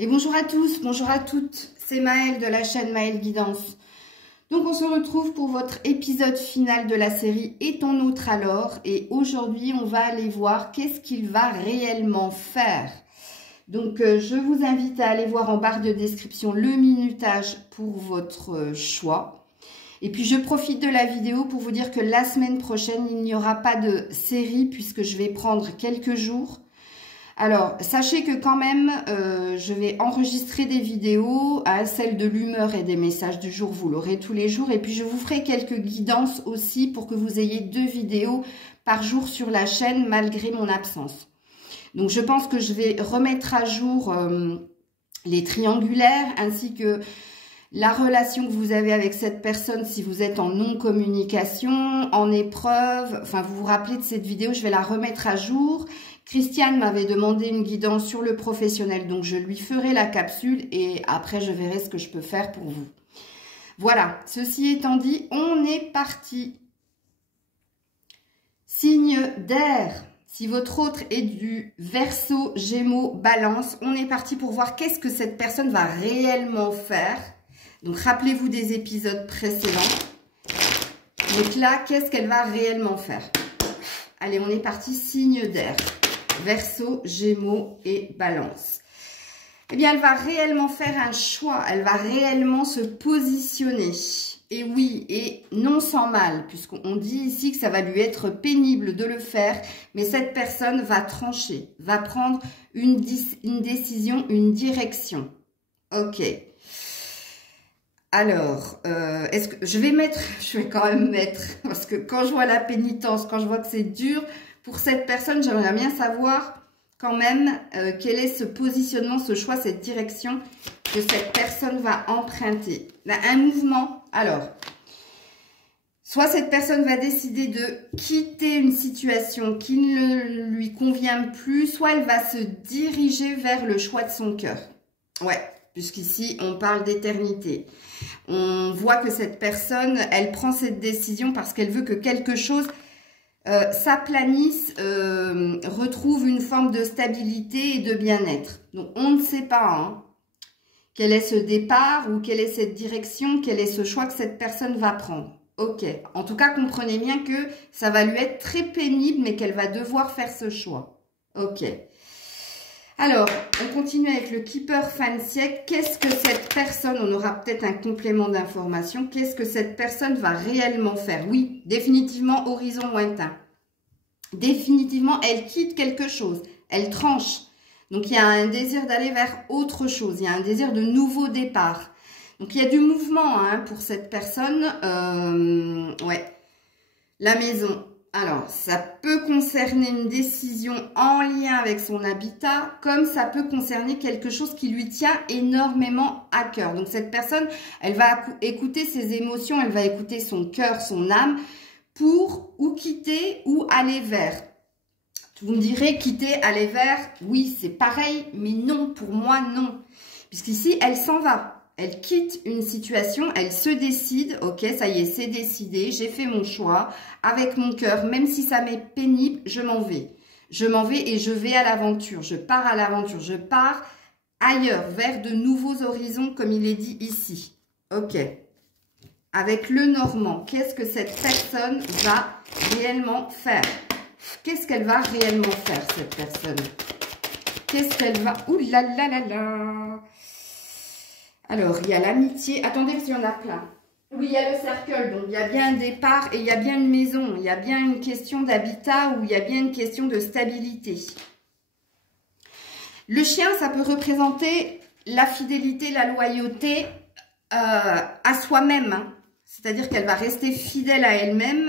Et bonjour à tous, bonjour à toutes, c'est Maëlle de la chaîne Maëlle Guidance. Donc on se retrouve pour votre épisode final de la série Et ton autre alors. Et aujourd'hui on va aller voir qu'est-ce qu'il va réellement faire. Donc je vous invite à aller voir en barre de description le minutage pour votre choix. Et puis je profite de la vidéo pour vous dire que la semaine prochaine il n'y aura pas de série puisque je vais prendre quelques jours. Alors, sachez que quand même, je vais enregistrer des vidéos, celle de l'humeur et des messages du jour, vous l'aurez tous les jours. Et puis, je vous ferai quelques guidances aussi pour que vous ayez 2 vidéos par jour sur la chaîne malgré mon absence. Donc, je pense que je vais remettre à jour les triangulaires ainsi que la relation que vous avez avec cette personne si vous êtes en non-communication, en épreuve. Enfin, vous vous rappelez de cette vidéo, je vais la remettre à jour. Christiane m'avait demandé une guidance sur le professionnel, donc je lui ferai la capsule et après je verrai ce que je peux faire pour vous. Voilà, ceci étant dit, on est parti. Signe d'air. Si votre autre est du Verseau, Gémeaux, Balance, on est parti pour voir qu'est-ce que cette personne va réellement faire. Donc rappelez-vous des épisodes précédents. Donc là, qu'est-ce qu'elle va réellement faire? Allez, on est parti, signe d'air. Verseau, Gémeaux et Balance. Eh bien, elle va réellement faire un choix. Elle va réellement se positionner. Et oui, et non sans mal, puisqu'on dit ici que ça va lui être pénible de le faire. Mais cette personne va trancher, va prendre une décision, une direction. Ok. Alors, est-ce que je vais quand même mettre, parce que quand je vois la pénitence, quand je vois que c'est dur, pour cette personne, j'aimerais bien savoir quand même quel est ce positionnement, ce choix, cette direction que cette personne va emprunter. Là, un mouvement, alors, soit cette personne va décider de quitter une situation qui ne lui convient plus, soit elle va se diriger vers le choix de son cœur. Ouais, puisqu'ici, on parle d'éternité. On voit que cette personne, elle prend cette décision parce qu'elle veut que quelque chose s'aplanisse, retrouve une forme de stabilité et de bien-être. Donc, on ne sait pas hein, quel est ce départ ou quelle est cette direction, quel est ce choix que cette personne va prendre. Ok, en tout cas, comprenez bien que ça va lui être très pénible, mais qu'elle va devoir faire ce choix. Ok. Alors, on continue avec le Keeper Fan Siècle. Qu'est-ce que cette personne, on aura peut-être un complément d'information, qu'est-ce que cette personne va réellement faire? Oui, définitivement horizon lointain. Définitivement, elle quitte quelque chose, elle tranche. Donc, il y a un désir d'aller vers autre chose, il y a un désir de nouveau départ. Donc, il y a du mouvement hein, pour cette personne. Ouais, la maison. Alors, ça peut concerner une décision en lien avec son habitat, comme ça peut concerner quelque chose qui lui tient énormément à cœur. Donc, cette personne, elle va écouter ses émotions, elle va écouter son cœur, son âme, pour ou quitter ou aller vers. Vous me direz, quitter, aller vers, oui, c'est pareil, mais non, pour moi, non. Puisqu'ici, elle s'en va. Elle quitte une situation, elle se décide, ok, ça y est, c'est décidé, j'ai fait mon choix, avec mon cœur, même si ça m'est pénible, je m'en vais. Je m'en vais et je vais à l'aventure, je pars à l'aventure, je pars ailleurs, vers de nouveaux horizons, comme il est dit ici. Ok. Avec le Normand, qu'est-ce que cette personne va réellement faire? Qu'est-ce qu'elle va réellement faire, cette personne? Qu'est-ce qu'elle va... Ouh là là là là. Alors, il y a l'amitié. Attendez, parce qu'il y en a plein. Oui, il y a le cercle. Donc, il y a bien un départ et il y a bien une maison. Il y a bien une question d'habitat ou il y a bien une question de stabilité. Le chien, ça peut représenter la fidélité, la loyauté à soi-même. Hein. C'est-à-dire qu'elle va rester fidèle à elle-même.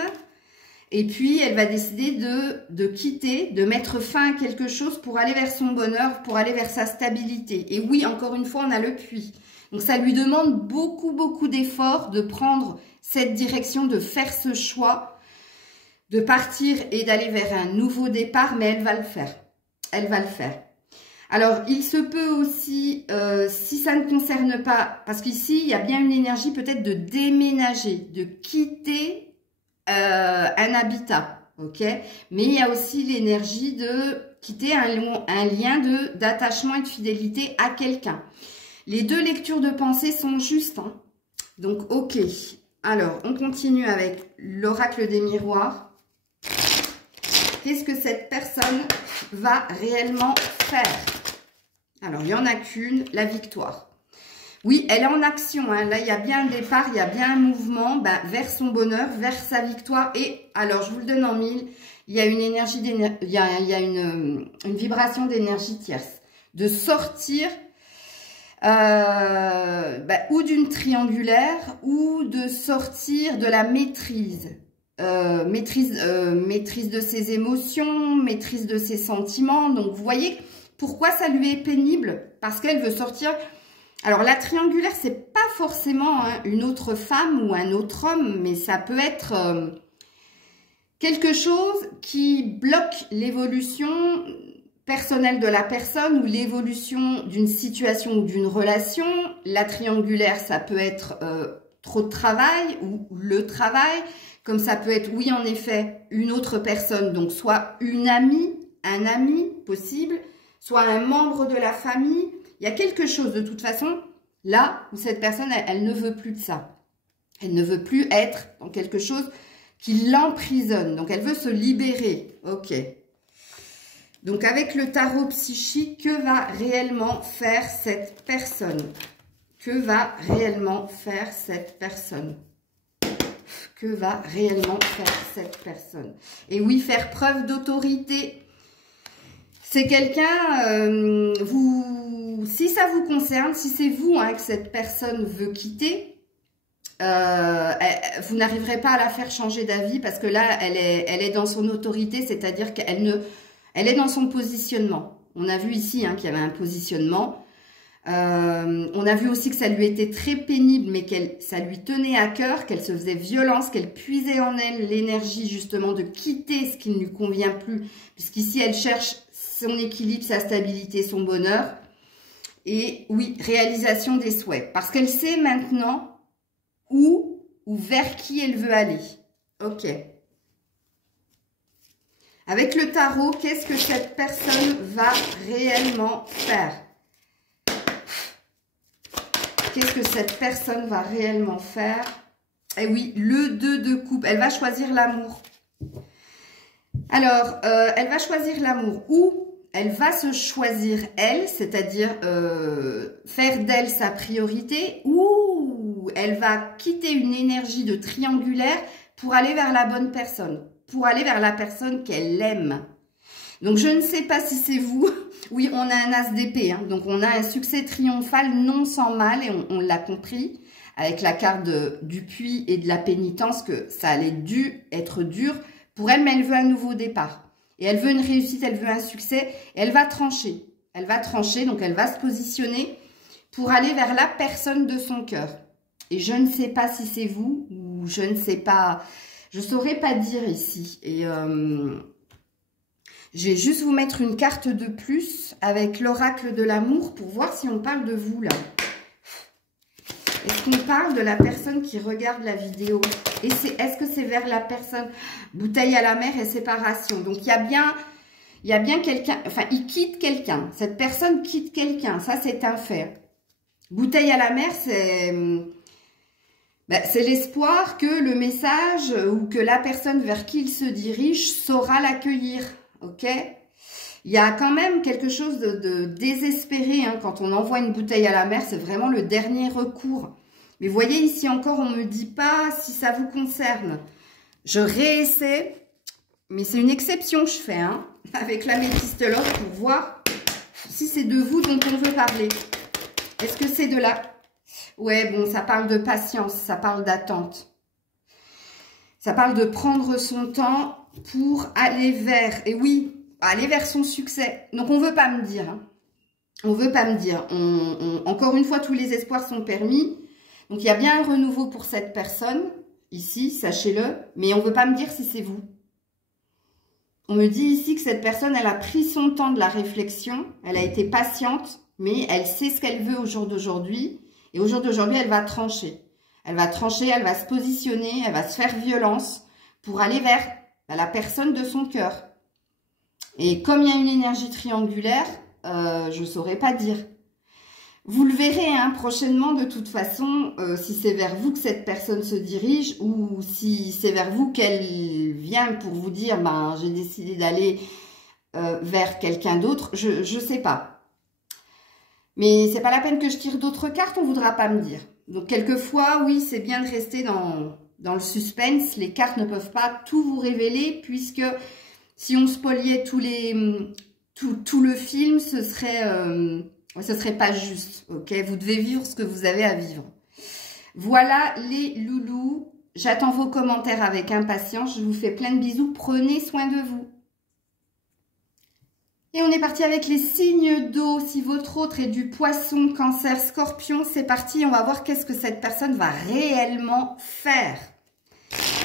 Et puis, elle va décider de quitter, de mettre fin à quelque chose pour aller vers son bonheur, pour aller vers sa stabilité. Et oui, encore une fois, on a le puits. Donc, ça lui demande beaucoup, beaucoup d'efforts de prendre cette direction, de faire ce choix, de partir et d'aller vers un nouveau départ, mais elle va le faire. Elle va le faire. Alors, il se peut aussi, si ça ne concerne pas, parce qu'ici, il y a bien une énergie peut-être de déménager, de quitter un habitat, ok? Mais il y a aussi l'énergie de quitter un lien d'attachement et de fidélité à quelqu'un. Les deux lectures de pensée sont justes, hein. Donc, ok. Alors, on continue avec l'oracle des miroirs. Qu'est-ce que cette personne va réellement faire? Alors, il n'y en a qu'une, la victoire. Oui, elle est en action, hein. Là, il y a bien un départ, il y a bien un mouvement vers son bonheur, vers sa victoire. Et alors, je vous le donne en mille, il y a une énergie, il y a une vibration d'énergie tierce. De sortir ou d'une triangulaire ou de sortir de la maîtrise. Maîtrise de ses émotions, maîtrise de ses sentiments. Donc, vous voyez pourquoi ça lui est pénible? Parce qu'elle veut sortir... Alors, la triangulaire, c'est pas forcément une autre femme ou un autre homme, mais ça peut être quelque chose qui bloque l'évolution personnelle de la personne ou l'évolution d'une situation ou d'une relation. La triangulaire, ça peut être trop de travail ou le travail, comme ça peut être, oui, en effet, une autre personne, donc soit une amie, un ami possible, soit un membre de la famille. Il y a quelque chose de toute façon, là, où cette personne, elle ne veut plus de ça. Elle ne veut plus être dans quelque chose qui l'emprisonne. Donc, elle veut se libérer. Ok. Donc, avec le tarot psychique, que va réellement faire cette personne? Que va réellement faire cette personne? Que va réellement faire cette personne? Et oui, faire preuve d'autorité. C'est quelqu'un, si ça vous concerne, si c'est vous que cette personne veut quitter, vous n'arriverez pas à la faire changer d'avis parce que là, elle est dans son autorité, c'est-à-dire qu'elle est dans son positionnement. On a vu ici qu'il y avait un positionnement. On a vu aussi que ça lui était très pénible, mais ça lui tenait à cœur, qu'elle se faisait violence, qu'elle puisait en elle l'énergie justement de quitter ce qui ne lui convient plus, puisqu'ici, elle cherche son équilibre, sa stabilité, son bonheur. Et oui, réalisation des souhaits. Parce qu'elle sait maintenant où ou vers qui elle veut aller. Ok. Avec le tarot, qu'est-ce que cette personne va réellement faire? Qu'est-ce que cette personne va réellement faire? Eh oui, le 2 de coupe. Elle va choisir l'amour. Alors, elle va choisir l'amour ou elle va se choisir elle, c'est-à-dire faire d'elle sa priorité, ou elle va quitter une énergie de triangulaire pour aller vers la bonne personne, pour aller vers la personne qu'elle aime. Donc, je ne sais pas si c'est vous. Oui, on a un as d'épée, donc on a un succès triomphal non sans mal, et on l'a compris, avec la carte du puits et de la pénitence, que ça allait être dur pour elle, mais elle veut un nouveau départ. Et elle veut une réussite, elle veut un succès, et elle va trancher. Elle va trancher, donc elle va se positionner pour aller vers la personne de son cœur. Et je ne sais pas si c'est vous, ou je ne sais pas, je ne saurais pas dire ici. Et je vais juste vous mettre une carte de plus avec l'oracle de l'amour pour voir si on parle de vous là. Est-ce qu'on parle de la personne qui regarde la vidéo? Et est-ce que c'est vers la personne? Bouteille à la mer et séparation. Donc, il y a bien quelqu'un, enfin, il quitte quelqu'un. Cette personne quitte quelqu'un. Ça, c'est un fait. Bouteille à la mer, c'est l'espoir que le message ou que la personne vers qui il se dirige saura l'accueillir. Ok? Il y a quand même quelque chose de désespéré quand on envoie une bouteille à la mer. C'est vraiment le dernier recours. Mais vous voyez, ici encore, on ne me dit pas si ça vous concerne. Je réessaie, mais c'est une exception que je fais avec l'améthyste l'or pour voir si c'est de vous dont on veut parler. Est-ce que c'est de là? Ouais, bon, ça parle de patience, ça parle d'attente. Ça parle de prendre son temps pour aller vers... Et oui, aller vers son succès. Donc, on ne veut pas me dire. On ne veut pas me dire. Encore une fois, tous les espoirs sont permis. Donc, il y a bien un renouveau pour cette personne, ici, sachez-le. Mais on ne veut pas me dire si c'est vous. On me dit ici que cette personne, elle a pris son temps de la réflexion. Elle a été patiente, mais elle sait ce qu'elle veut au jour d'aujourd'hui. Et au jour d'aujourd'hui, elle va trancher. Elle va trancher, elle va se positionner, elle va se faire violence pour aller vers la personne de son cœur. Et comme il y a une énergie triangulaire, je ne saurais pas dire. Vous le verrez hein, prochainement de toute façon, si c'est vers vous que cette personne se dirige ou si c'est vers vous qu'elle vient pour vous dire ben, j'ai décidé d'aller vers quelqu'un d'autre, je ne sais pas. Mais c'est pas la peine que je tire d'autres cartes, on ne voudra pas me dire. Donc quelquefois, oui, c'est bien de rester dans le suspense. Les cartes ne peuvent pas tout vous révéler puisque si on spoliait tout le film, ce serait pas juste, ok? Vous devez vivre ce que vous avez à vivre. Voilà les loulous. J'attends vos commentaires avec impatience. Je vous fais plein de bisous. Prenez soin de vous. Et on est parti avec les signes d'eau. Si votre autre est du poisson, cancer, scorpion, c'est parti. On va voir qu'est-ce que cette personne va réellement faire.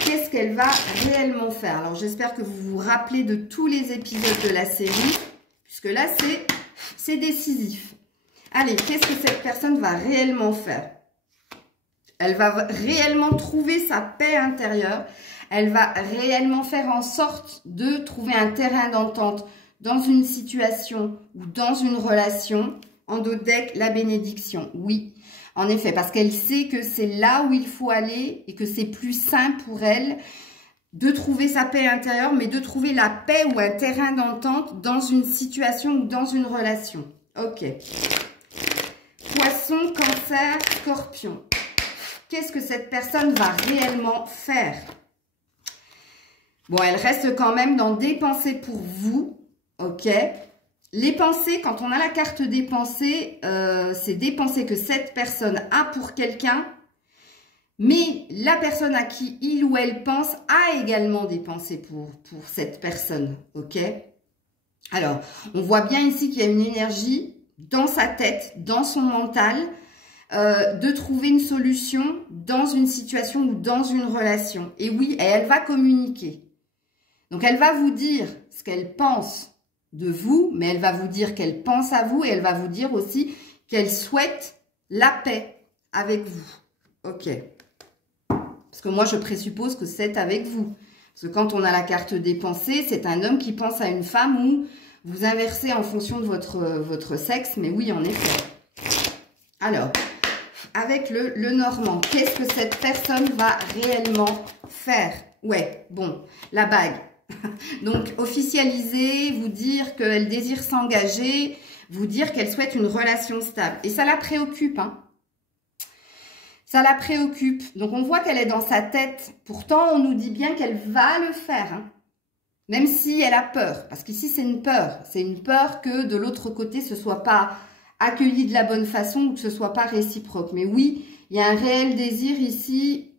Qu'est-ce qu'elle va réellement faire? Alors, j'espère que vous vous rappelez de tous les épisodes de la série, puisque là, c'est décisif. Allez, qu'est-ce que cette personne va réellement faire? Elle va réellement trouver sa paix intérieure. Elle va réellement faire en sorte de trouver un terrain d'entente dans une situation ou dans une relation. En dos de deck, la bénédiction. Oui, en effet, parce qu'elle sait que c'est là où il faut aller et que c'est plus sain pour elle de trouver sa paix intérieure, mais de trouver la paix ou un terrain d'entente dans une situation ou dans une relation. Ok. Poisson, cancer, scorpion. Qu'est-ce que cette personne va réellement faire? Bon, elle reste quand même dans des pensées pour vous. Ok. Les pensées, quand on a la carte des pensées, c'est des pensées que cette personne a pour quelqu'un. Mais la personne à qui il ou elle pense a également des pensées pour cette personne. Ok. Alors, on voit bien ici qu'il y a une énergie dans sa tête, dans son mental, de trouver une solution dans une situation ou dans une relation. Et oui, elle va communiquer. Donc, elle va vous dire ce qu'elle pense de vous, mais elle va vous dire qu'elle pense à vous et elle va vous dire aussi qu'elle souhaite la paix avec vous. Ok. Parce que moi, je présuppose que c'est avec vous. Parce que quand on a la carte des pensées, c'est un homme qui pense à une femme ou vous inversez en fonction de votre sexe. Mais oui, en effet. Alors, avec le normand, qu'est-ce que cette personne va réellement faire? Ouais, bon, la bague. Donc, officialiser, vous dire qu'elle désire s'engager, vous dire qu'elle souhaite une relation stable. Et ça la préoccupe, hein. Ça la préoccupe. Donc, on voit qu'elle est dans sa tête. Pourtant, on nous dit bien qu'elle va le faire, hein. Même si elle a peur. Parce qu'ici, c'est une peur. C'est une peur que de l'autre côté, ce ne soit pas accueilli de la bonne façon ou que ce ne soit pas réciproque. Mais oui, il y a un réel désir ici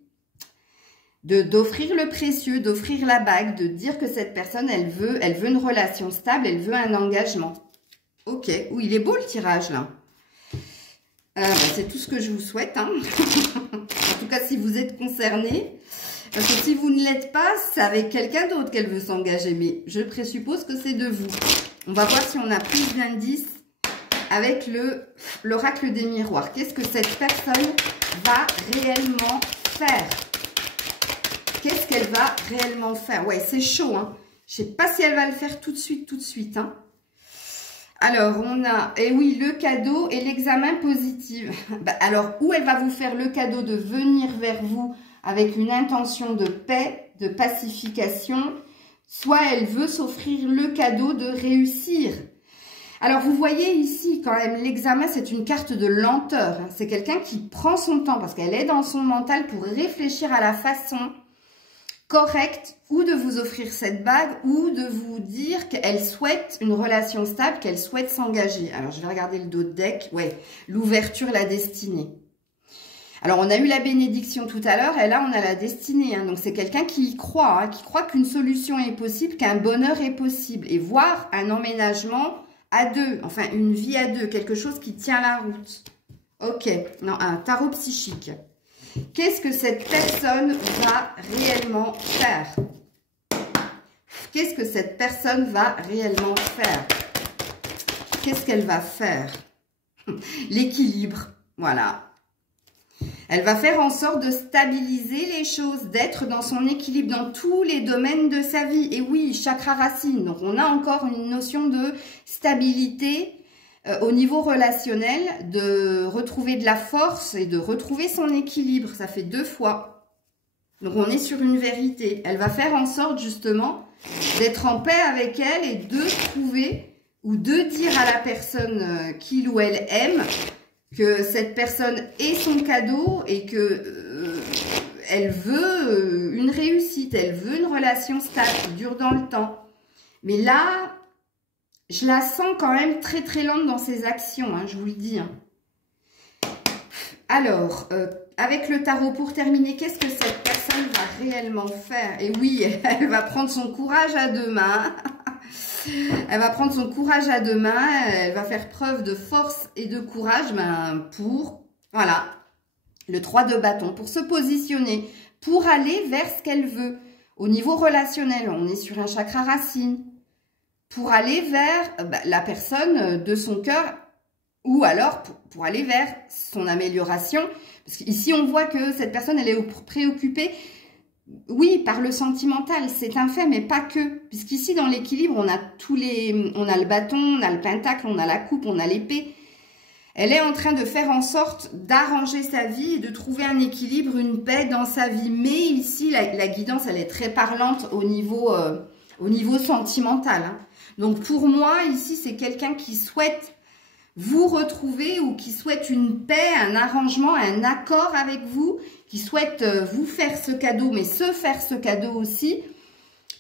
d'offrir le précieux, d'offrir la bague, de dire que cette personne, elle veut une relation stable, elle veut un engagement. Ok, oui, il est beau le tirage là. C'est tout ce que je vous souhaite. Hein. En tout cas, si vous êtes concerné. Parce que si vous ne l'êtes pas, c'est avec quelqu'un d'autre qu'elle veut s'engager. Mais je présuppose que c'est de vous. On va voir si on a plus d'indices avec l'oracle des miroirs. Qu'est-ce que cette personne va réellement faire? Qu'est-ce qu'elle va réellement faire? Ouais, c'est chaud, hein. Je ne sais pas si elle va le faire tout de suite, hein. Alors, on a, et oui, le cadeau et l'examen positif. Alors, où elle va vous faire le cadeau de venir vers vous avec une intention de paix, de pacification, soit elle veut s'offrir le cadeau de réussir. Alors, vous voyez ici, quand même, l'examen, c'est une carte de lenteur. Hein. C'est quelqu'un qui prend son temps parce qu'elle est dans son mental pour réfléchir à la façon correcte ou de vous offrir cette bague ou de vous dire qu'elle souhaite une relation stable, qu'elle souhaite s'engager. Alors, je vais regarder le dos de deck. Ouais, l'ouverture, la destinée. Alors, on a eu la bénédiction tout à l'heure et là, on a la destinée. Hein. Donc, c'est quelqu'un qui y croit, hein, qui croit qu'une solution est possible, qu'un bonheur est possible. Et voir un emménagement à deux, enfin, une vie à deux, quelque chose qui tient la route. Ok, non, un tarot psychique. Qu'est-ce que cette personne va réellement faire? Qu'est-ce que cette personne va réellement faire? Qu'est-ce qu'elle va faire? L'équilibre, voilà. Elle va faire en sorte de stabiliser les choses, d'être dans son équilibre dans tous les domaines de sa vie. Et oui, chakra racine. Donc, on a encore une notion de stabilité au niveau relationnel, de retrouver de la force et de retrouver son équilibre. Ça fait 2 fois. Donc, on est sur une vérité. Elle va faire en sorte, justement, d'être en paix avec elle et de trouver ou de dire à la personne qu'il ou elle aime que cette personne est son cadeau et que elle veut une réussite, elle veut une relation stable, qui dure dans le temps. Mais là, je la sens quand même très très lente dans ses actions, hein, je vous le dis. Hein. Alors, avec le tarot, pour terminer, qu'est-ce que cette personne va réellement faire? Et oui, elle va prendre son courage à 2 mains. Elle va prendre son courage à 2 mains, elle va faire preuve de force et de courage pour, voilà, le 3 de bâton, pour se positionner, pour aller vers ce qu'elle veut. Au niveau relationnel, on est sur un chakra racine, pour aller vers la personne de son cœur ou alors pour aller vers son amélioration. Parce qu'ici, on voit que cette personne, elle est préoccupée. Oui, par le sentimental, c'est un fait, mais pas que. Puisqu'ici, dans l'équilibre, on a on a le bâton, on a le pentacle, on a la coupe, on a l'épée. Elle est en train de faire en sorte d'arranger sa vie et de trouver un équilibre, une paix dans sa vie. Mais ici, la guidance, elle est très parlante au niveau sentimental. Hein. Donc, pour moi, ici, c'est quelqu'un qui souhaite vous retrouver ou qui souhaite une paix, un arrangement, un accord avec vous, qui souhaite vous faire ce cadeau, mais se faire ce cadeau aussi,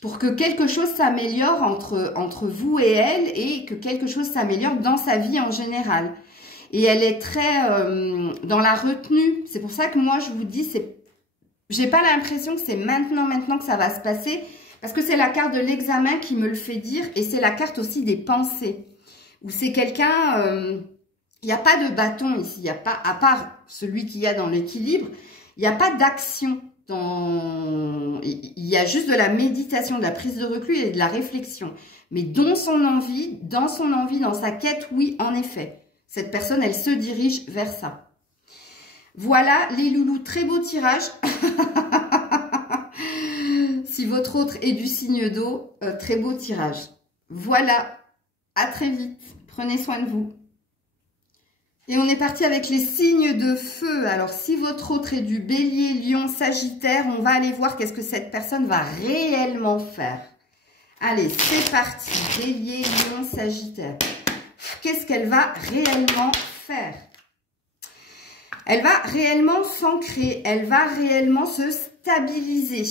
pour que quelque chose s'améliore entre vous et elle, et que quelque chose s'améliore dans sa vie en général. Et elle est très dans la retenue. C'est pour ça que moi, je vous dis, j'ai pas l'impression que c'est maintenant que ça va se passer, parce que c'est la carte de l'examen qui me le fait dire, et c'est la carte aussi des pensées. Où c'est quelqu'un, il n'y a pas de bâton ici, il n'y a pas, à part celui qu'il y a dans l'équilibre, il n'y a pas d'action, il y a juste de la méditation, de la prise de recul et de la réflexion. Mais dans son envie, dans sa quête, oui, en effet, cette personne, elle se dirige vers ça. Voilà les loulous, très beau tirage. Si votre autre est du signe d'eau, très beau tirage. Voilà. À très vite. Prenez soin de vous. Et on est parti avec les signes de feu. Alors, si votre autre est du bélier, lion, sagittaire, on va aller voir qu'est-ce que cette personne va réellement faire. Allez, c'est parti. Bélier, lion, sagittaire. Qu'est-ce qu'elle va réellement faire? Elle va réellement s'ancrer. Elle va réellement se stabiliser.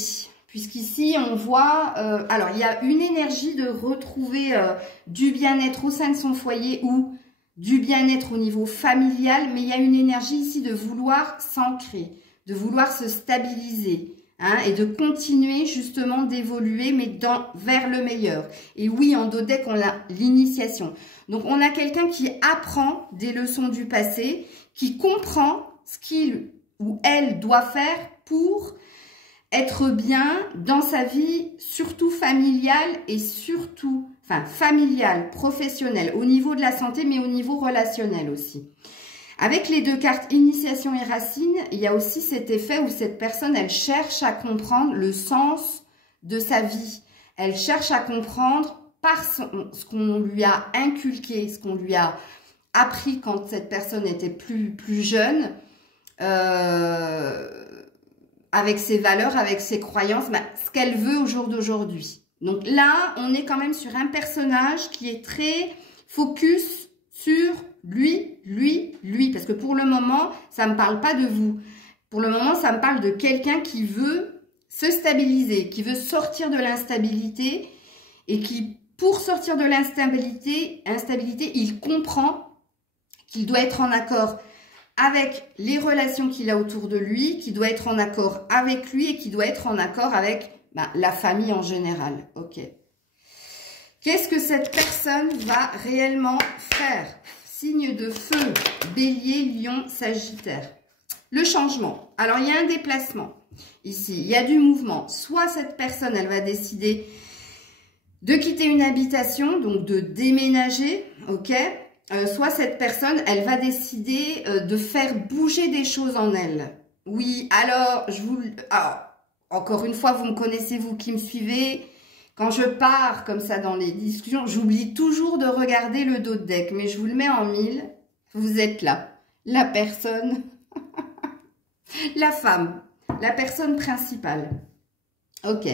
Puisqu'ici, on voit, alors il y a une énergie de retrouver du bien-être au sein de son foyer ou du bien-être au niveau familial, mais il y a une énergie ici de vouloir s'ancrer, de vouloir se stabiliser hein, et de continuer justement d'évoluer, mais vers le meilleur. Et oui, en dos deck, on a l'initiation. Donc, on a quelqu'un qui apprend des leçons du passé, qui comprend ce qu'il ou elle doit faire pour être bien dans sa vie, surtout familiale et surtout, enfin familiale, professionnelle, au niveau de la santé, mais au niveau relationnel aussi. Avec les 2 cartes initiation et racine, il y a aussi cet effet où cette personne, elle cherche à comprendre le sens de sa vie. Elle cherche à comprendre par ce qu'on lui a inculqué, ce qu'on lui a appris quand cette personne était plus jeune, avec ses valeurs, avec ses croyances, ce qu'elle veut au jour d'aujourd'hui. Donc là, on est quand même sur un personnage qui est très focus sur lui, parce que pour le moment, ça ne me parle pas de vous. Pour le moment, ça me parle de quelqu'un qui veut se stabiliser, qui veut sortir de l'instabilité et qui, pour sortir de l'instabilité, il comprend qu'il doit être en accord avec les relations qu'il a autour de lui, qui doit être en accord avec lui et qui doit être en accord avec la famille en général. Ok. Qu'est-ce que cette personne va réellement faire? Signe de feu, bélier, lion, sagittaire. Le changement. Alors, il y a un déplacement. Ici, il y a du mouvement. Soit cette personne, elle va décider de quitter une habitation, donc de déménager, ok? Soit cette personne, elle va décider de faire bouger des choses en elle. Oui, alors, encore une fois, vous me connaissez, vous qui me suivez. Quand je pars comme ça dans les discussions, j'oublie toujours de regarder le dos de deck. Mais je vous le mets en 1000. Vous êtes là. La personne, la femme, la personne principale. Ok.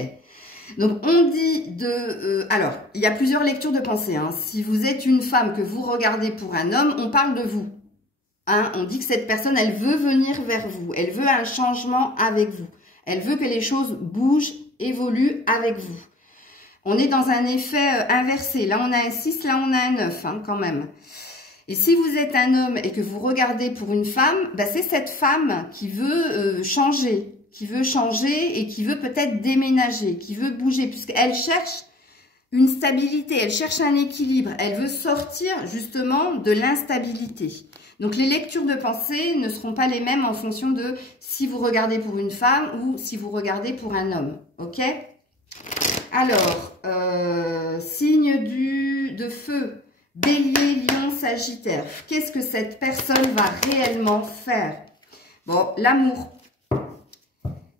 Donc, on dit de... alors, il y a plusieurs lectures de pensée. Hein. Si vous êtes une femme que vous regardez pour un homme, on parle de vous. Hein, on dit que cette personne, elle veut venir vers vous. Elle veut un changement avec vous. Elle veut que les choses bougent, évoluent avec vous. On est dans un effet inversé. Là, on a un 6, là, on a un 9, hein, quand même. Et si vous êtes un homme et que vous regardez pour une femme, bah, c'est cette femme qui veut changer et qui veut peut-être déménager, qui veut bouger, puisqu'elle cherche une stabilité, elle cherche un équilibre, elle veut sortir justement de l'instabilité. Donc les lectures de pensée ne seront pas les mêmes en fonction de si vous regardez pour une femme ou si vous regardez pour un homme, ok? Alors, signe de feu, Bélier, Lion, Sagittaire. Qu'est-ce que cette personne va réellement faire? Bon, l'amour.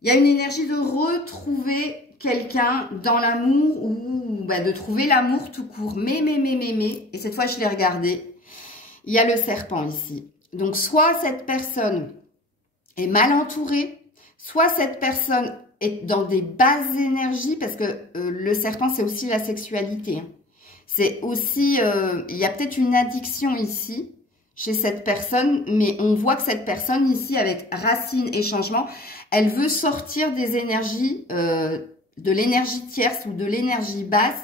Il y a une énergie de retrouver quelqu'un dans l'amour ou bah, de trouver l'amour tout court. Mais, et cette fois je l'ai regardé, il y a le serpent ici. Donc, soit cette personne est mal entourée, soit cette personne est dans des basses énergies, parce que le serpent, c'est aussi la sexualité. Hein. C'est aussi, il y a peut-être une addiction ici, chez cette personne, mais on voit que cette personne ici, avec racine et changement, elle veut sortir des énergies, de l'énergie tierce ou de l'énergie basse,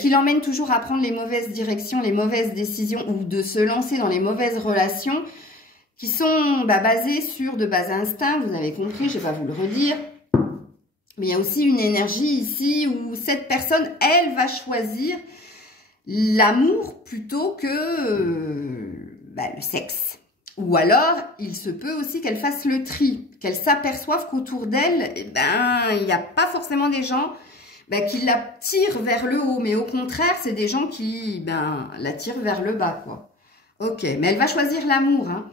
qui l'emmène toujours à prendre les mauvaises directions, les mauvaises décisions, ou de se lancer dans les mauvaises relations, qui sont basées sur de bas instincts, vous avez compris, je ne vais pas vous le redire. Mais il y a aussi une énergie ici où cette personne, elle va choisir l'amour plutôt que le sexe. Ou alors, il se peut aussi qu'elle fasse le tri, qu'elle s'aperçoive qu'autour d'elle, il n'y a pas forcément des gens qui la tirent vers le haut. Mais au contraire, c'est des gens qui la tirent vers le bas, quoi. Ok, mais elle va choisir l'amour, hein.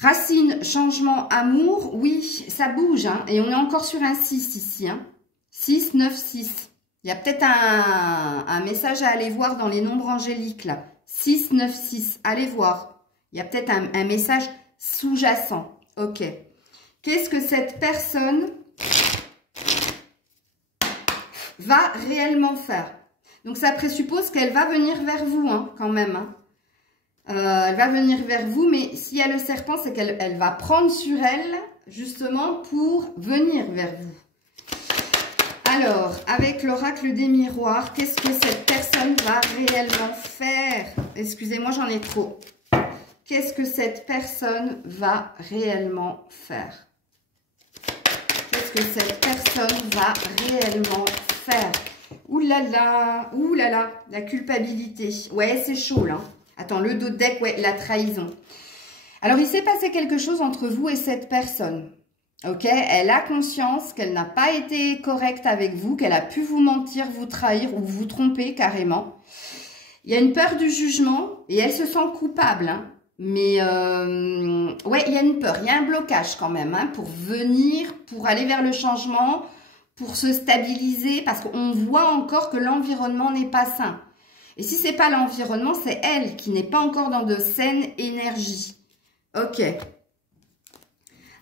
Racine, changement, amour, oui, ça bouge, hein, et on est encore sur un 6 ici, hein. 6, 9, 6. Il y a peut-être un message à aller voir dans les nombres angéliques, là. 6, 9, 6, allez voir. Il y a peut-être un message sous-jacent. Ok. Qu'est-ce que cette personne va réellement faire? Donc, ça présuppose qu'elle va venir vers vous, hein, quand même, hein. Elle va venir vers vous, mais s'il y a le serpent, c'est qu'elle va prendre sur elle, justement, pour venir vers vous. Alors, avec l'oracle des miroirs, qu'est-ce que cette personne va réellement faire? Excusez-moi, j'en ai trop. Qu'est-ce que cette personne va réellement faire? Qu'est-ce que cette personne va réellement faire? Ouh là là, la culpabilité. Ouais, c'est chaud, là. Attends, le dos de deck, ouais, la trahison. Alors, il s'est passé quelque chose entre vous et cette personne. Ok, elle a conscience qu'elle n'a pas été correcte avec vous, qu'elle a pu vous mentir, vous trahir ou vous tromper carrément. Il y a une peur du jugement et elle se sent coupable. Hein. Mais, ouais, il y a une peur, il y a un blocage quand même hein, pour venir, pour aller vers le changement, pour se stabiliser, parce qu'on voit encore que l'environnement n'est pas sain. Et si c'est pas l'environnement, c'est elle qui n'est pas encore dans de saines énergies. Ok.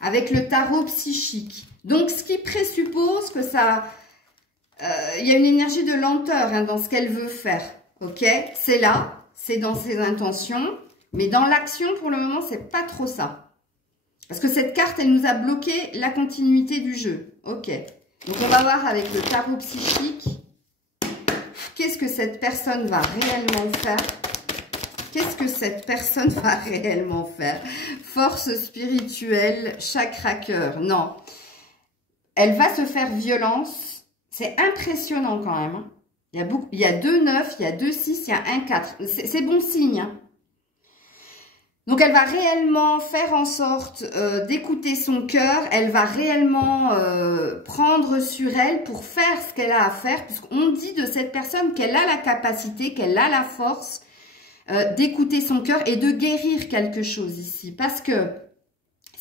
Avec le tarot psychique. Donc, ce qui présuppose que ça... il y a une énergie de lenteur hein, dans ce qu'elle veut faire. Ok. C'est là, c'est dans ses intentions. Mais dans l'action, pour le moment, c'est pas trop ça. Parce que cette carte, elle nous a bloqué la continuité du jeu. Ok. Donc, on va voir avec le tarot psychique... Qu'est-ce que cette personne va réellement faire? Qu'est-ce que cette personne va réellement faire? Force spirituelle, chakra-cœur. Non. Elle va se faire violence. C'est impressionnant quand même. Hein. Il y a 2 9, il y a 2 6, il y a 1 4. C'est bon signe. Hein. Donc, elle va réellement faire en sorte d'écouter son cœur. Elle va réellement prendre sur elle pour faire ce qu'elle a à faire. Puisqu'on dit de cette personne qu'elle a la capacité, qu'elle a la force d'écouter son cœur et de guérir quelque chose ici. Parce que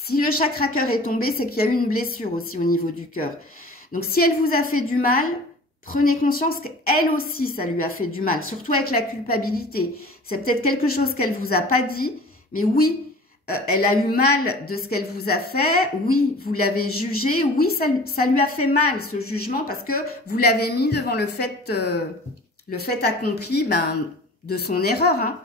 Si le chakra cœur est tombé, c'est qu'il y a eu une blessure aussi au niveau du cœur. Donc, si elle vous a fait du mal, prenez conscience qu'elle aussi, ça lui a fait du mal, surtout avec la culpabilité. C'est peut-être quelque chose qu'elle vous a pas dit, mais oui, elle a eu mal de ce qu'elle vous a fait. Oui, vous l'avez jugé. Oui, ça lui a fait mal, ce jugement, parce que vous l'avez mis devant le fait accompli de son erreur. Hein.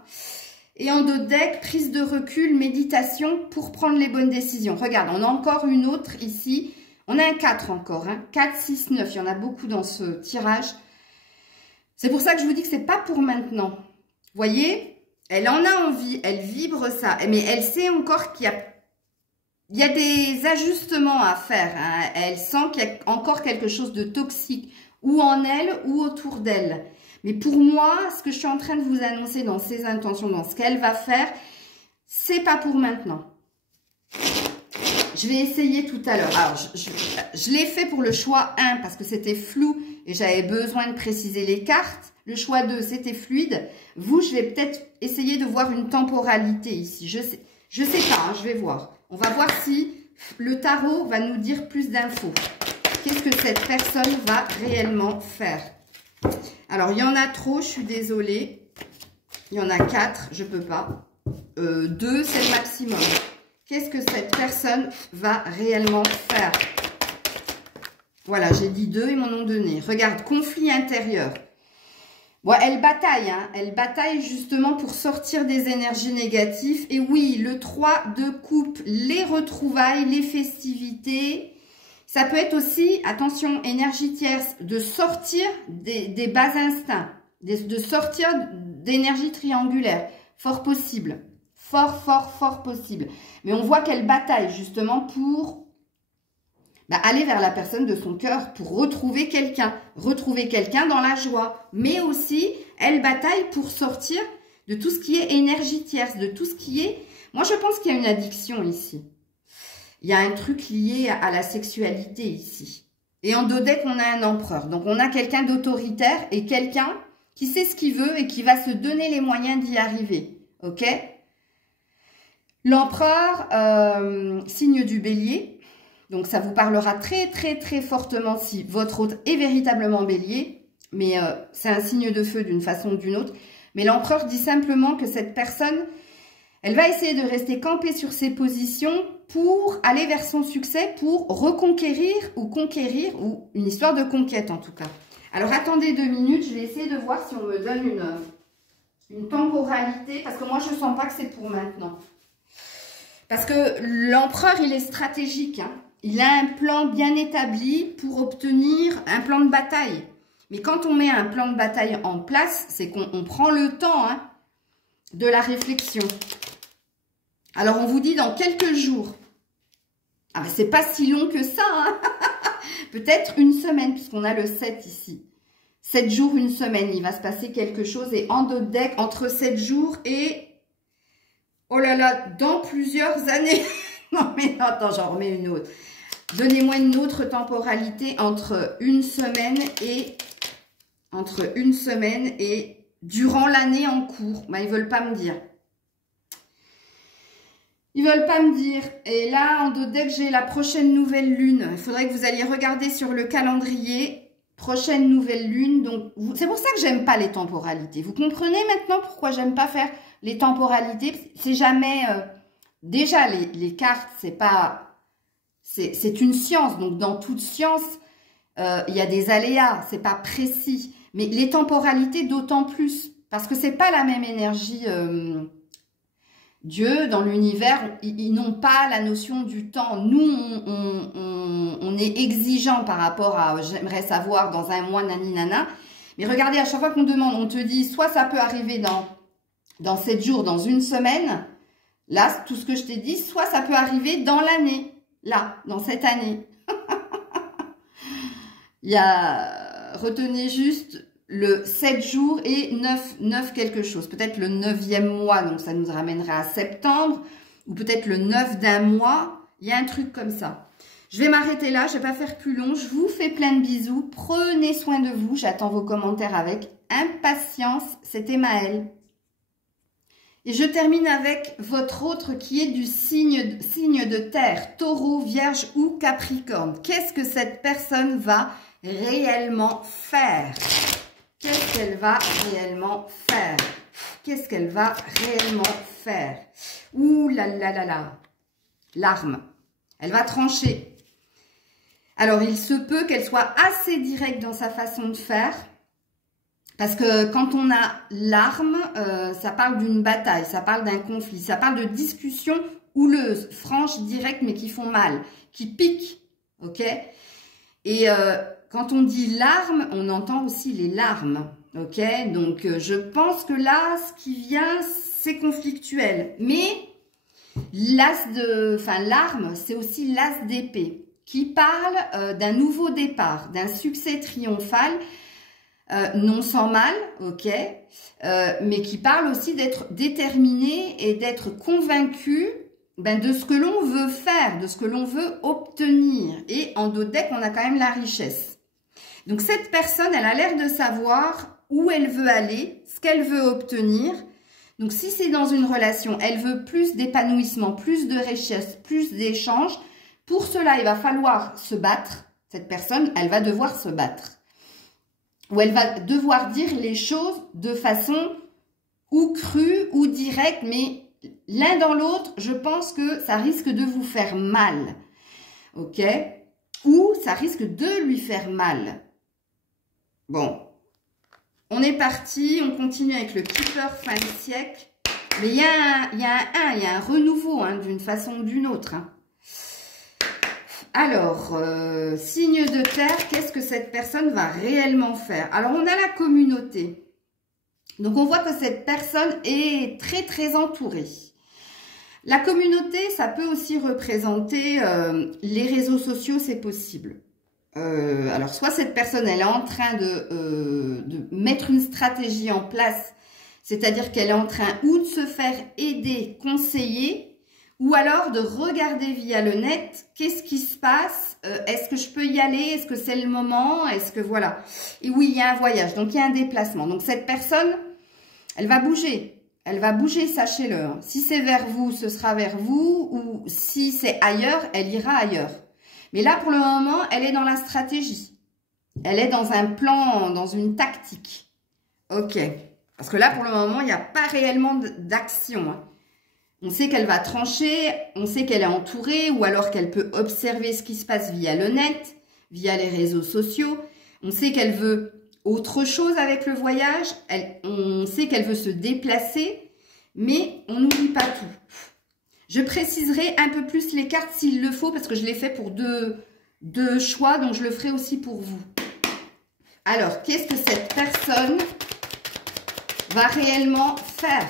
Et en dos de deck, prise de recul, méditation pour prendre les bonnes décisions. Regarde, on a encore une autre ici. On a un 4 encore, hein. 4, 6, 9. Il y en a beaucoup dans ce tirage. C'est pour ça que je vous dis que c'est pas pour maintenant. Vous voyez, elle en a envie, elle vibre ça. Mais elle sait encore qu'il y a des ajustements à faire. Hein. Elle sent qu'il y a encore quelque chose de toxique, ou en elle, ou autour d'elle. Mais pour moi, ce que je suis en train de vous annoncer dans ses intentions, dans ce qu'elle va faire, c'est pas pour maintenant. Je vais essayer tout à l'heure. Alors, je l'ai fait pour le choix 1 parce que c'était flou et j'avais besoin de préciser les cartes. Le choix 2, c'était fluide. Vous, je vais peut-être essayer de voir une temporalité ici. Je sais pas, hein, je vais voir. On va voir si le tarot va nous dire plus d'infos. Qu'est-ce que cette personne va réellement faire? Alors, il y en a trop, je suis désolée. Il y en a 4, je peux pas. 2, c'est le maximum. Qu'est-ce que cette personne va réellement faire? Voilà, j'ai dit 2, ils m'en ont donné. Regarde, conflit intérieur. Bon, elle bataille, hein. Elle bataille justement pour sortir des énergies négatives. Et oui, le 3 de coupe, les retrouvailles, les festivités. Ça peut être aussi, attention, énergie tierce, de sortir des bas instincts, de sortir d'énergie triangulaire. Fort possible. Fort possible. Mais on voit qu'elle bataille justement pour aller vers la personne de son cœur, pour retrouver quelqu'un dans la joie. Mais aussi, elle bataille pour sortir de tout ce qui est énergie tierce, de tout ce qui est... Moi, je pense qu'il y a une addiction ici. Il y a un truc lié à la sexualité ici. Et en dos deck, on a un empereur. Donc, on a quelqu'un d'autoritaire et quelqu'un qui sait ce qu'il veut et qui va se donner les moyens d'y arriver. Ok ? L'empereur, signe du bélier, donc ça vous parlera très fortement si votre hôte est véritablement bélier, mais c'est un signe de feu d'une façon ou d'une autre. Mais l'empereur dit simplement que cette personne, elle va essayer de rester campée sur ses positions pour aller vers son succès, pour reconquérir ou conquérir, ou une histoire de conquête en tout cas. Alors attendez 2 minutes, je vais essayer de voir si on me donne une temporalité, parce que moi je ne sens pas que c'est pour maintenant. Parce que l'empereur, il est stratégique. Hein. Il a un plan bien établi pour obtenir un plan de bataille. Mais quand on met un plan de bataille en place, c'est qu'on prend le temps de la réflexion. Alors, on vous dit dans quelques jours. Ah, ben, c'est pas si long que ça. Hein. Peut-être une semaine, puisqu'on a le 7 ici. 7 jours, une semaine, il va se passer quelque chose. Et en dos de deck, entre 7 jours et... Oh là là, dans plusieurs années. Non mais attends, j'en remets une autre. Donnez-moi une autre temporalité entre une semaine et durant l'année en cours. Ben, ils veulent pas me dire. Ils veulent pas me dire. Et là, en dos de deck, j'ai la prochaine nouvelle lune. Il faudrait que vous alliez regarder sur le calendrier. Prochaine nouvelle lune. Donc, c'est pour ça que j'aime pas les temporalités. Vous comprenez maintenant pourquoi j'aime pas faire les temporalités? C'est jamais... déjà, les cartes, c'est pas... C'est une science. Donc, dans toute science, il y a des aléas. C'est pas précis. Mais les temporalités, d'autant plus. Parce que c'est pas la même énergie... Dieu, dans l'univers, ils n'ont pas la notion du temps. Nous, on est exigeant par rapport à « j'aimerais savoir dans un mois, nani nana ». Mais regardez, à chaque fois qu'on demande, on te dit soit ça peut arriver dans 7 jours, dans une semaine. Là, tout ce que je t'ai dit, soit ça peut arriver dans l'année. Là, dans cette année. Il y a, retenez juste... le 7 jours et 9 quelque chose. Peut-être le 9e mois, donc ça nous ramènerait à septembre. Ou peut-être le 9 d'un mois. Il y a un truc comme ça. Je vais m'arrêter là, je ne vais pas faire plus long. Je vous fais plein de bisous. Prenez soin de vous. J'attends vos commentaires avec impatience. C'était Maëlle. Et je termine avec votre autre qui est du signe de terre, taureau, vierge ou capricorne. Qu'est-ce que cette personne va réellement faire? Qu'est-ce qu'elle va réellement faire? Qu'est-ce qu'elle va réellement faire? Ouh là là là là. L'arme. Elle va trancher. Alors, il se peut qu'elle soit assez directe dans sa façon de faire. Parce que quand on a l'arme, ça parle d'une bataille, ça parle d'un conflit, ça parle de discussions houleuses, franches, directes, mais qui font mal, qui piquent. Ok? Et quand on dit l'arme, on entend aussi les larmes. Ok? Donc, je pense que là, ce qui vient, c'est conflictuel. Mais l'arme, c'est aussi l'as d'épée, qui parle d'un nouveau départ, d'un succès triomphal, non sans mal, ok, mais qui parle aussi d'être déterminé et d'être convaincu de ce que l'on veut faire, de ce que l'on veut obtenir. Et en dos de deck, on a quand même la richesse. Donc cette personne, elle a l'air de savoir où elle veut aller, ce qu'elle veut obtenir. Donc si c'est dans une relation, elle veut plus d'épanouissement, plus de richesse, plus d'échanges. Pour cela, il va falloir se battre. Cette personne, elle va devoir se battre. Ou elle va devoir dire les choses de façon ou crue ou directe, mais l'un dans l'autre, je pense que ça risque de vous faire mal. Ok? Ou ça risque de lui faire mal. Bon. On est parti, on continue avec le Keeper fin de siècle. Mais il y a un renouveau d'une façon ou d'une autre. Alors, signe de terre, qu'est-ce que cette personne va réellement faire? Alors, on a la communauté. Donc, on voit que cette personne est très, très entourée. La communauté, ça peut aussi représenter les réseaux sociaux, c'est possible. Alors, soit cette personne, elle est en train de mettre une stratégie en place, c'est-à-dire qu'elle est en train ou de se faire aider, conseiller, ou alors de regarder via le net, qu'est-ce qui se passe, est-ce que je peux y aller, est-ce que c'est le moment, est-ce que voilà. Et oui, il y a un voyage, donc il y a un déplacement. Donc cette personne, elle va bouger, sachez-le. Si c'est vers vous, ce sera vers vous, ou si c'est ailleurs, elle ira ailleurs. Mais là, pour le moment, elle est dans la stratégie. Elle est dans un plan, dans une tactique. Ok. Parce que là, pour le moment, il n'y a pas réellement d'action. On sait qu'elle va trancher, on sait qu'elle est entourée, ou alors qu'elle peut observer ce qui se passe via le net, via les réseaux sociaux. On sait qu'elle veut autre chose avec le voyage. On sait qu'elle veut se déplacer, mais on n'oublie pas tout. Je préciserai un peu plus les cartes s'il le faut, parce que je l'ai fait pour deux choix, donc je le ferai aussi pour vous. Alors, qu'est-ce que cette personne va réellement faire?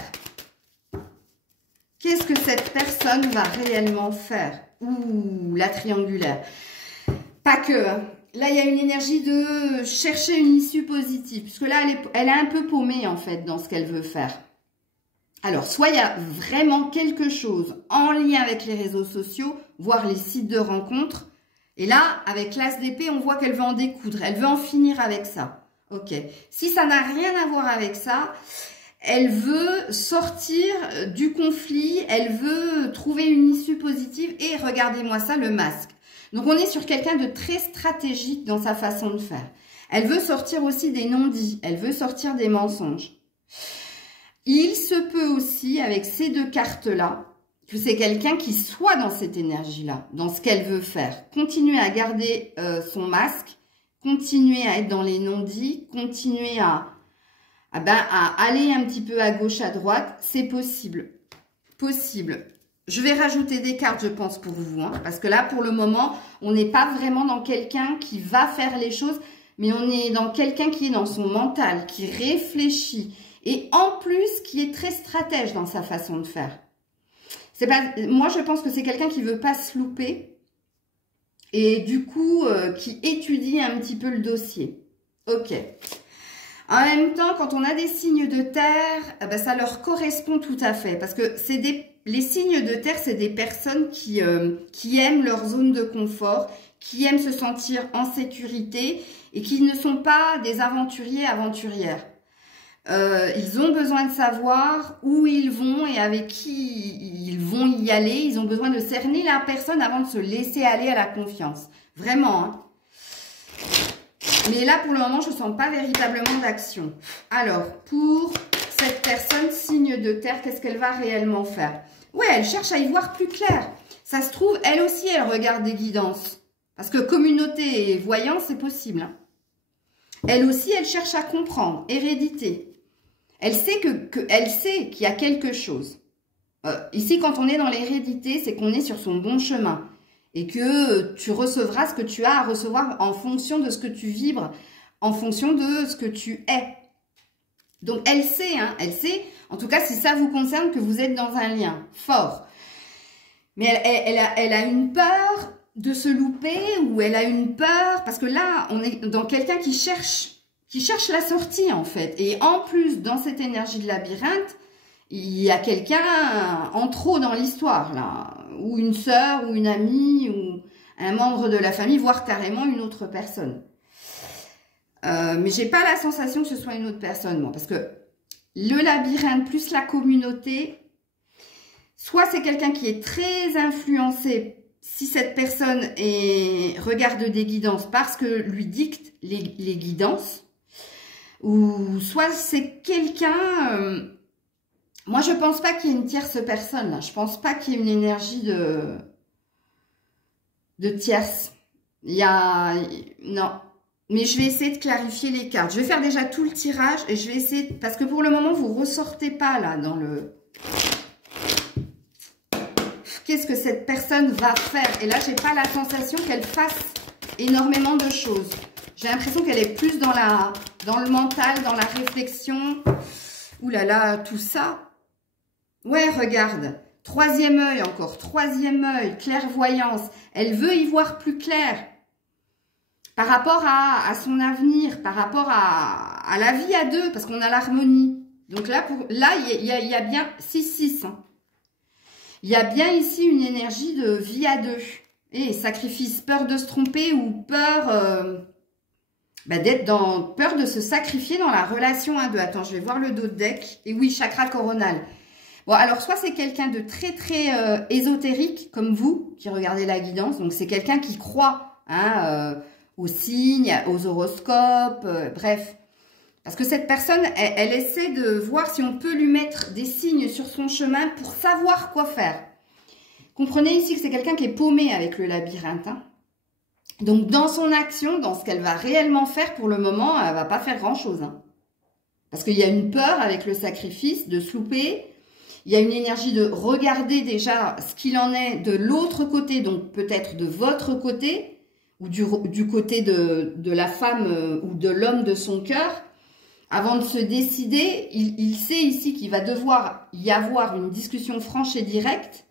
Qu'est-ce que cette personne va réellement faire? Ouh, la triangulaire. Pas que. Là, il y a une énergie de chercher une issue positive. Puisque là, elle est un peu paumée, en fait, dans ce qu'elle veut faire. Alors, soit il y a vraiment quelque chose en lien avec les réseaux sociaux, voire les sites de rencontres. Et là, avec l'as d'épée, on voit qu'elle veut en découdre. Elle veut en finir avec ça. Ok. Si ça n'a rien à voir avec ça... Elle veut sortir du conflit, elle veut trouver une issue positive et regardez-moi ça, le masque. Donc, on est sur quelqu'un de très stratégique dans sa façon de faire. Elle veut sortir aussi des non-dits, elle veut sortir des mensonges. Il se peut aussi, avec ces deux cartes-là, que c'est quelqu'un qui soit dans cette énergie-là, dans ce qu'elle veut faire. Continuer à garder son masque, continuer à être dans les non-dits, continuer à aller un petit peu à gauche, à droite, c'est possible. Possible. Je vais rajouter des cartes, je pense, pour vous. Parce que là, pour le moment, on n'est pas vraiment dans quelqu'un qui va faire les choses, mais on est dans quelqu'un qui est dans son mental, qui réfléchit. Et en plus, qui est très stratège dans sa façon de faire. Moi, je pense que c'est quelqu'un qui ne veut pas se louper. Et du coup, qui étudie un petit peu le dossier. Ok. En même temps, quand on a des signes de terre, ça leur correspond tout à fait. Parce que les signes de terre, c'est des personnes qui aiment leur zone de confort, qui aiment se sentir en sécurité et qui ne sont pas des aventuriers, aventurières. Ils ont besoin de savoir où ils vont et avec qui ils vont y aller. Ils ont besoin de cerner la personne avant de se laisser aller à la confiance. Vraiment, hein. Mais là, pour le moment, je ne sens pas véritablement d'action. Alors, pour cette personne, signe de terre, qu'est-ce qu'elle va réellement faire? Ouais, elle cherche à y voir plus clair. Ça se trouve, elle aussi, elle regarde des guidances. Parce que communauté et voyance, c'est possible, hein. Elle aussi, elle cherche à comprendre. Hérédité. Elle sait elle sait qu'il y a quelque chose. Ici, quand on est dans l'hérédité, c'est qu'on est sur son bon chemin. Et que tu recevras ce que tu as à recevoir en fonction de ce que tu vibres, en fonction de ce que tu es. Donc, elle sait, hein, elle sait, en tout cas, si ça vous concerne, que vous êtes dans un lien fort. Mais elle a une peur de se louper, ou elle a une peur, parce que là, on est dans quelqu'un qui cherche la sortie, en fait. Et en plus, dans cette énergie de labyrinthe, il y a quelqu'un en trop dans l'histoire, là. Ou une sœur, ou une amie, ou un membre de la famille, voire carrément une autre personne. Mais j'ai pas la sensation que ce soit une autre personne, moi. Parce que le labyrinthe plus la communauté, soit c'est quelqu'un qui est très influencé, si cette personne regarde des guidances parce que lui dicte les guidances, ou soit c'est quelqu'un... moi, je pense pas qu'il y ait une tierce personne, là. Je pense pas qu'il y ait une énergie de tierce. Il y a... Non. Mais je vais essayer de clarifier les cartes. Je vais faire déjà tout le tirage et je vais essayer... Parce que pour le moment, vous ressortez pas, là, dans le... Qu'est-ce que cette personne va faire? Et là, j'ai pas la sensation qu'elle fasse énormément de choses. J'ai l'impression qu'elle est plus dans le mental, dans la réflexion. Ouh là là, tout ça. Ouais, regarde. Troisième œil encore. Troisième œil. Clairvoyance. Elle veut y voir plus clair. Par rapport à son avenir. Par rapport à la vie à deux. Parce qu'on a l'harmonie. Donc là, il y a bien 6-6. Hein. Il y a bien ici une énergie de vie à deux. Et sacrifice. Peur de se tromper ou peur... d'être dans peur de se sacrifier dans la relation à deux. Attends, je vais voir le dos de deck. Et oui, chakra coronal. Bon, alors, soit c'est quelqu'un de très, très ésotérique, comme vous, qui regardez la guidance. Donc, c'est quelqu'un qui croit aux signes, aux horoscopes, bref. Parce que cette personne, elle essaie de voir si on peut lui mettre des signes sur son chemin pour savoir quoi faire. Comprenez ici que c'est quelqu'un qui est paumé avec le labyrinthe, hein. Donc, dans son action, dans ce qu'elle va réellement faire, pour le moment, elle va pas faire grand-chose, hein. Parce qu'il y a une peur avec le sacrifice de se louper. Il y a une énergie de regarder déjà ce qu'il en est de l'autre côté, donc peut-être de votre côté, ou du côté de la femme ou de l'homme de son cœur. Avant de se décider, il sait ici qu'il va devoir y avoir une discussion franche et directe.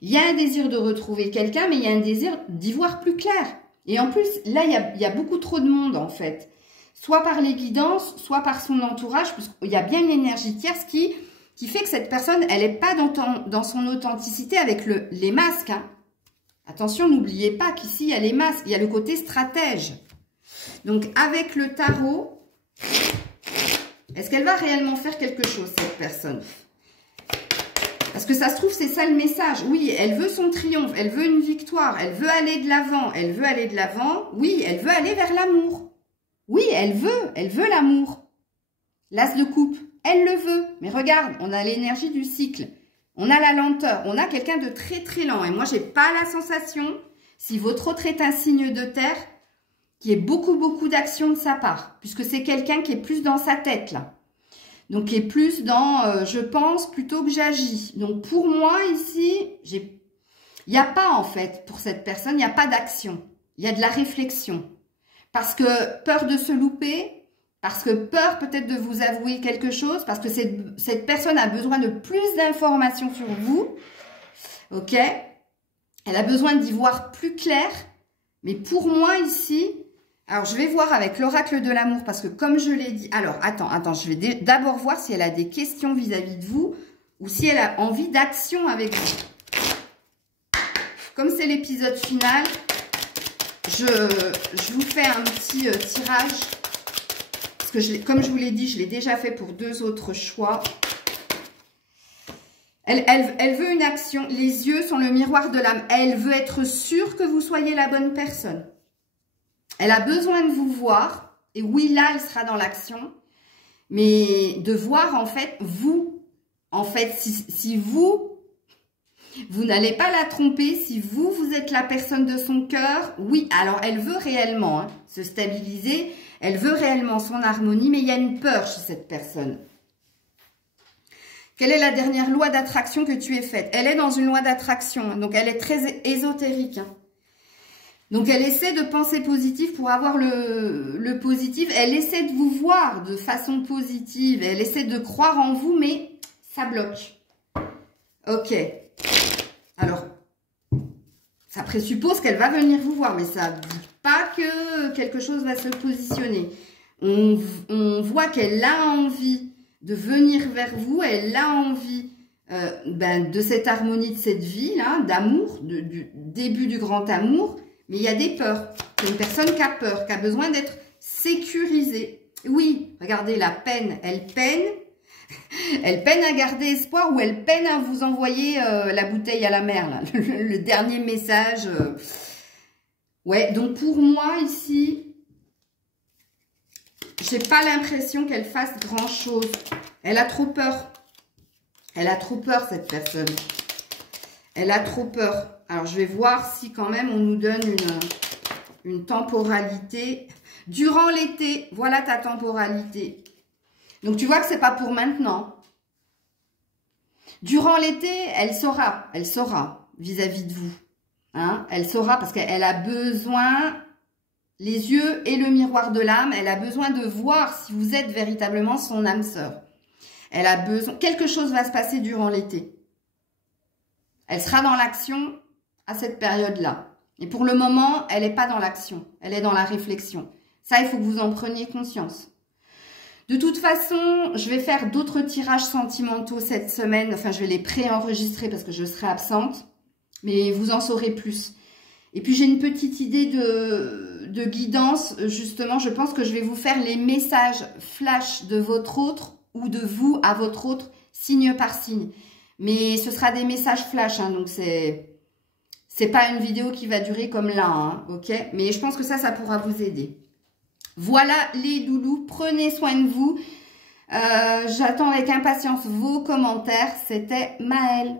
Il y a un désir de retrouver quelqu'un, mais il y a un désir d'y voir plus clair. Et en plus, là, il y a beaucoup trop de monde, en fait. Soit par les guidances, soit par son entourage, puisqu'il y a bien une énergie tierce qui fait que cette personne, elle n'est pas dans son authenticité avec les masques, hein. Attention, n'oubliez pas qu'ici, il y a les masques, il y a le côté stratège. Donc, avec le tarot, est-ce qu'elle va réellement faire quelque chose, cette personne? Parce que ça se trouve, c'est ça le message. Oui, elle veut son triomphe, elle veut une victoire, elle veut aller de l'avant, elle veut aller de l'avant. Oui, elle veut aller vers l'amour. Oui, elle veut l'amour. L'as de coupe, elle le veut. Mais regarde, on a l'énergie du cycle. On a la lenteur, on a quelqu'un de très très lent. Et moi, j'ai pas la sensation, si votre autre est un signe de terre, qu'il y ait beaucoup d'action de sa part. Puisque c'est quelqu'un qui est plus dans sa tête, là. Donc, qui est plus dans je pense plutôt que j'agis. Donc, pour moi, ici, il n'y a pas, en fait, pour cette personne, il n'y a pas d'action. Il y a de la réflexion. Parce que peur de se louper, parce que peur peut-être de vous avouer quelque chose, parce que cette personne a besoin de plus d'informations sur vous. Ok? Elle a besoin d'y voir plus clair. Mais pour moi, ici... Alors, je vais voir avec l'oracle de l'amour parce que comme je l'ai dit... Alors, attends, je vais d'abord voir si elle a des questions vis-à-vis de vous ou si elle a envie d'action avec vous. Comme c'est l'épisode final, je vous fais un petit tirage parce que comme je vous l'ai dit, je l'ai déjà fait pour 2 autres choix. Elle veut une action. Les yeux sont le miroir de l'âme. Elle veut être sûre que vous soyez la bonne personne. Elle a besoin de vous voir. Et oui, là, elle sera dans l'action. Mais de voir, en fait, vous. En fait, si vous n'allez pas la tromper, si vous êtes la personne de son cœur, oui, alors elle veut réellement se stabiliser. Elle veut réellement son harmonie, mais il y a une peur chez cette personne. Quelle est la dernière loi d'attraction que tu aies faite? Elle est dans une loi d'attraction, donc elle est très ésotérique. Donc elle essaie de penser positif pour avoir le positif. Elle essaie de vous voir de façon positive. Elle essaie de croire en vous, mais ça bloque. Ok. Alors, ça présuppose qu'elle va venir vous voir, mais ça ne dit pas que quelque chose va se positionner. On voit qu'elle a envie de venir vers vous, elle a envie de cette harmonie, de cette vie-là, d'amour, du début du grand amour, mais il y a des peurs. C'est une personne qui a peur, qui a besoin d'être sécurisée. Oui, regardez, la peine, elle peine à garder espoir ou elle peine à vous envoyer la bouteille à la mer, là, le dernier message. Ouais, donc pour moi, ici, j'ai pas l'impression qu'elle fasse grand-chose. Elle a trop peur. Elle a trop peur, cette personne. Elle a trop peur. Alors, je vais voir si quand même on nous donne une temporalité. Durant l'été, voilà ta temporalité. Donc, tu vois que c'est pas pour maintenant. Durant l'été, elle saura vis-à-vis de vous. Hein, elle saura parce qu'elle a besoin, les yeux et le miroir de l'âme, elle a besoin de voir si vous êtes véritablement son âme sœur. Elle a besoin, quelque chose va se passer durant l'été. Elle sera dans l'action à cette période-là. Et pour le moment, elle n'est pas dans l'action, elle est dans la réflexion. Ça, il faut que vous en preniez conscience. De toute façon, je vais faire d'autres tirages sentimentaux cette semaine. Enfin, je vais les pré-enregistrer parce que je serai absente. Mais vous en saurez plus. Et puis, j'ai une petite idée de guidance. Justement, je pense que je vais vous faire les messages flash de votre autre ou de vous à votre autre, signe par signe. Mais ce sera des messages flash, hein, donc c'est pas une vidéo qui va durer comme là, hein, ok? Mais je pense que ça pourra vous aider. Voilà les loulous, prenez soin de vous. J'attends avec impatience vos commentaires. C'était Maëlle.